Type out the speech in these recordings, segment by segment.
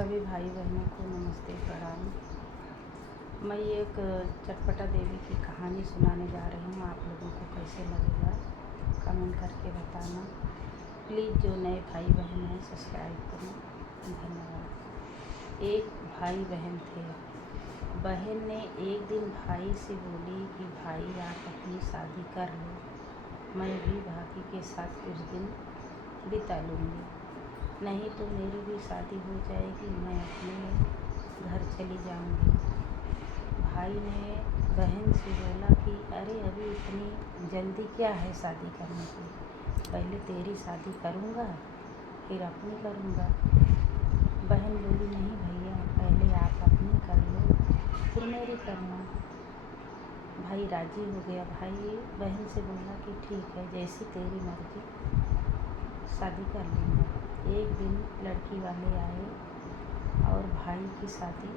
सभी भाई बहनों को नमस्ते प्रणाम। मैं एक चटपटा देवी की कहानी सुनाने जा रही हूँ। आप लोगों को कैसे लगेगा कमेंट करके बताना। प्लीज़ जो नए भाई बहन हैं सब्सक्राइब करें, धन्यवाद। एक भाई बहन थे। बहन ने एक दिन भाई से बोली कि भाई आप अपनी शादी कर लो, मैं भी भाभी के साथ कुछ दिन बिता लूँगी, नहीं तो मेरी भी शादी हो जाएगी, मैं अपने घर चली जाऊंगी। भाई ने बहन से बोला कि अरे अभी इतनी जल्दी क्या है शादी करने की, पहले तेरी शादी करूंगा फिर अपनी करूंगा। बहन बोली नहीं भैया, पहले आप अपनी कर लो फिर मेरी करना। भाई राजी हो गया। भाई बहन से बोला कि ठीक है, जैसी तेरी मर्जी, शादी कर लूँगा। एक दिन लड़की वाले आए और भाई की शादी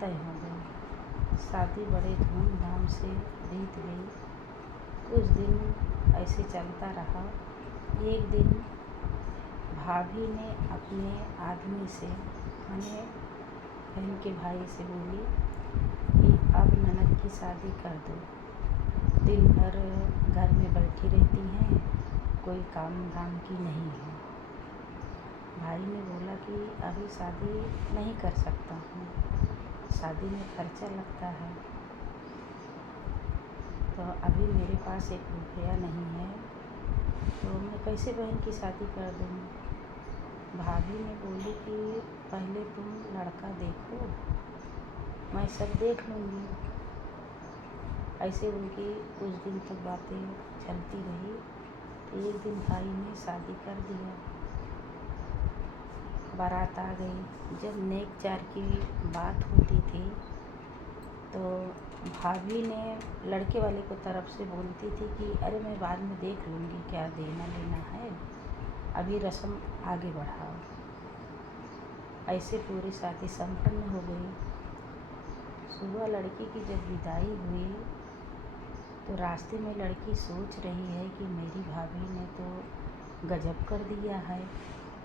तय हो गई। शादी बड़े धूमधाम से बीत गई। कुछ दिन ऐसे चलता रहा। एक दिन भाभी ने अपने आदमी से, यानी बहन के भाई से बोली कि अब ननद की शादी कर दो, दिन भर घर में बैठी रहती हैं, कोई काम धाम की नहीं है। भाई ने बोला कि अभी शादी नहीं कर सकता हूँ, शादी में खर्चा लगता है, तो अभी मेरे पास एक रुपया नहीं है, तो मैं कैसे बहन की शादी कर दूँ। भाभी ने बोली कि पहले तुम लड़का देखो, मैं सब देख लूँगी। ऐसे उनकी कुछ दिन तक बातें चलती रही। तो एक दिन भाई ने शादी कर दिया। बारात आ गई। जब नेक चार की बात होती थी तो भाभी ने लड़के वाले को तरफ से बोलती थी कि अरे मैं बाद में देख लूँगी क्या देना लेना है, अभी रस्म आगे बढ़ाओ। ऐसे पूरी शादी संपन्न हो गई। सुबह लड़की की जब विदाई हुई तो रास्ते में लड़की सोच रही है कि मेरी भाभी ने तो गजब कर दिया है,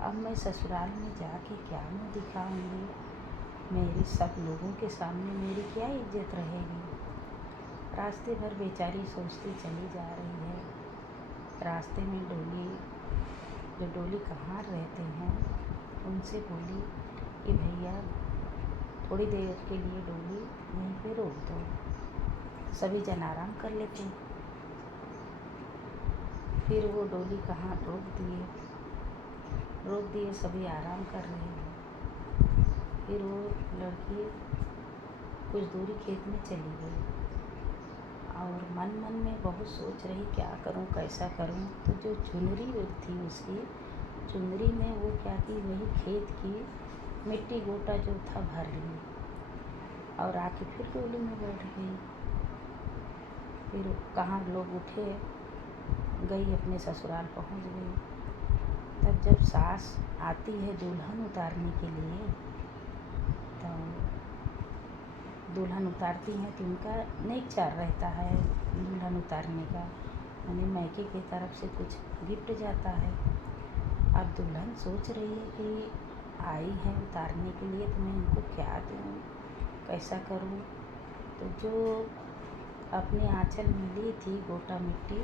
अब मैं ससुराल में जाके क्या मुँह दिखाऊंगी, मेरी सब लोगों के सामने मेरी क्या इज्जत रहेगी। रास्ते भर बेचारी सोचती चली जा रही है। रास्ते में जो डोली कहाँ रहते हैं उनसे बोली कि भैया थोड़ी देर के लिए डोली यहीं पे रोक दो, सभी जन आराम कर लेते। फिर वो डोली कहाँ रोक दिए, सभी आराम कर रहे हैं। फिर वो लड़की कुछ दूरी खेत में चली गई और मन मन में बहुत सोच रही क्या करूं कैसा करूं। तो जो चुनरी थी उसकी चुनरी में वो क्या की, वही खेत की मिट्टी गोटा जो था भर ली और आके फिर डोली में बैठ गई। फिर कहाँ लोग उठे, गई अपने ससुराल पहुंच गई। तब जब सास आती है दुल्हन उतारने के लिए, तो दुल्हन उतारती हैं तो उनका नेक चार रहता है दुल्हन उतारने का, यानी मायके की तरफ से कुछ गिफ्ट जाता है। अब दुल्हन सोच रही है कि आई है उतारने के लिए तो मैं इनको क्या दूँ, कैसा करूँ। तो जो अपने आंचल में ली थी गोटा मिट्टी,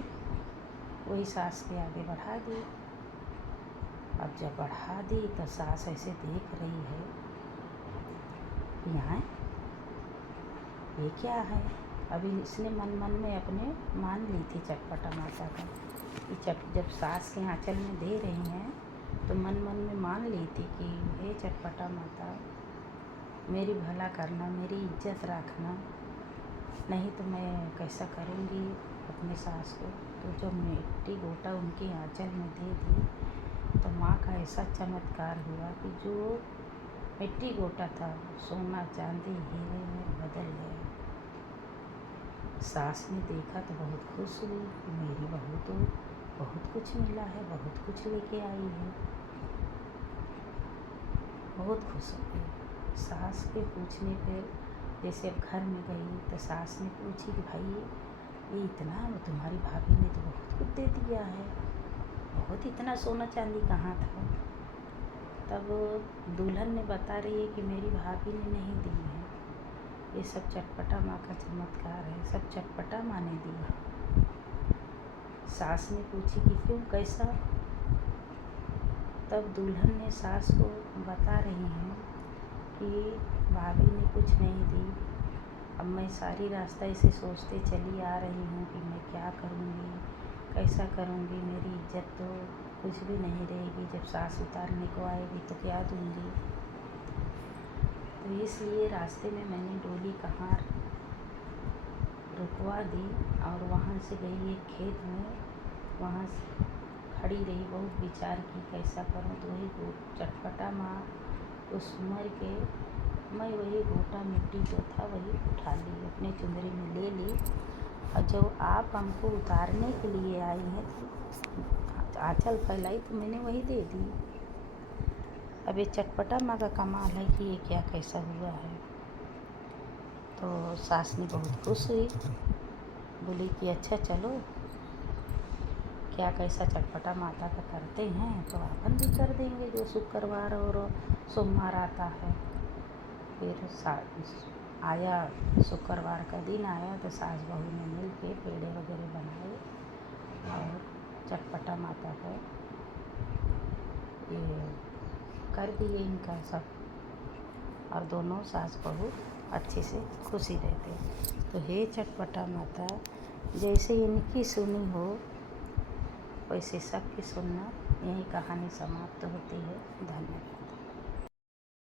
वही सास के आगे बढ़ा दी। अब जब बढ़ा दी तो सास ऐसे देख रही है, यहाँ ये क्या है। अभी इसने मन मन में अपने मान ली थी चटपटा माता का कि जब सास के आंचल में दे रही हैं तो मन मन में मान ली थी कि हे चटपटा माता, मेरी भला करना, मेरी इज्जत रखना, नहीं तो मैं कैसा करूँगी अपने सास को। तो जब मिट्टी गोटा उनके आंचल में दे दी तो माँ का ऐसा चमत्कार हुआ कि जो मिट्टी गोटा था सोना चांदी हीरे में बदल गया। सास ने देखा तो बहुत खुश हुई, मेरी बहू तो बहुत कुछ मिला है, बहुत कुछ लेके आई है, बहुत खुश हो गई। सास के पूछने पर जैसे अब घर में गई तो सास ने पूछी कि भाई ये इतना, तुम्हारी भाभी ने तो बहुत कुछ दे दिया है, बहुत इतना सोना चांदी कहाँ था। तब दुल्हन ने बता रही है कि मेरी भाभी ने नहीं दी है, ये सब चटपटा माँ का चमत्कार है, सब चटपटा माँ ने दी है। सास ने पूछी कि क्यों, कैसा? तब दुल्हन ने सास को बता रही हैं कि भाभी ने कुछ नहीं दी, अब मैं सारी रास्ता इसे सोचते चली आ रही हूँ कि मैं क्या करूँगी, कैसा करूँगी, मेरी इज्जत तो कुछ भी नहीं रहेगी, जब सास उतारने को आएगी तो क्या दूँगी। तो इसलिए रास्ते में मैंने डोली कहाँ रुकवा दी और वहाँ से गई एक खेत में, वहाँ से खड़ी रही, बहुत विचार की कैसा करूँ। तो वही चटपटा माँ उस उम्र के, मैं वही गोटा मिट्टी जो था वही उठा ली, अपने चुंदरी में ले ली, और जब आप हमको उतारने के लिए आई हैं तो आंचल फैलाई तो मैंने वही दे दी। अब ये चटपटा माँ का कमाल है कि ये क्या कैसा हुआ है। तो सास ने बहुत खुश हुई, बोली कि अच्छा चलो, क्या कैसा चटपटा माता का करते हैं तो अपन भी कर देंगे, जो शुक्रवार और सोमवार आता है। फिर आया शुक्रवार का दिन आया तो सास बहू ने मिल के पेड़े वगैरह बनाए और चटपटा माता को ये कर दिए इनका सब, और दोनों सास बहू अच्छे से खुशी रहते। तो हे चटपटा माता, जैसे इनकी सुनी हो वैसे सबकी सुनना। यही कहानी समाप्त होती है। धन्यवाद।